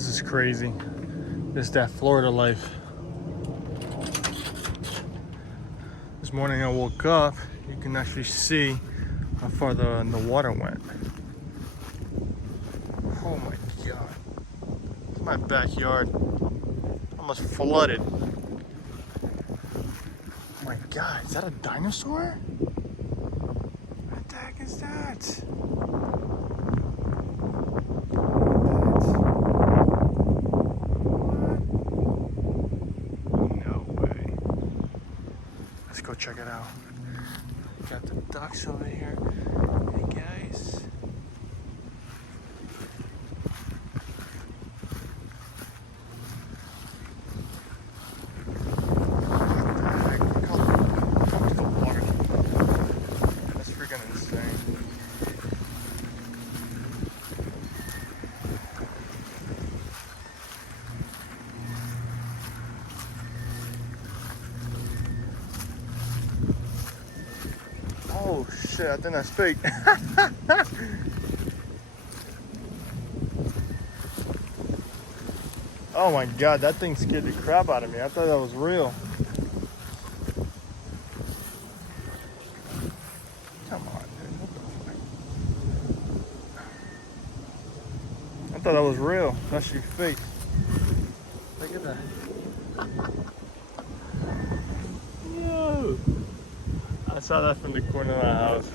This is crazy. This is that Florida life. This morning I woke up, you can actually see how far the water went. Oh my God. My backyard almost flooded. Oh my God, is that a dinosaur? What the heck is that? No way. Let's go check it out. Got the ducks over here. Hey guys. Oh shit, I think that's fake. Oh my God, that thing scared the crap out of me. I thought that was real. Come on, dude. What the fuck? I thought that was real. That's your fake. Look at that. Yo. I saw that from the corner of my house.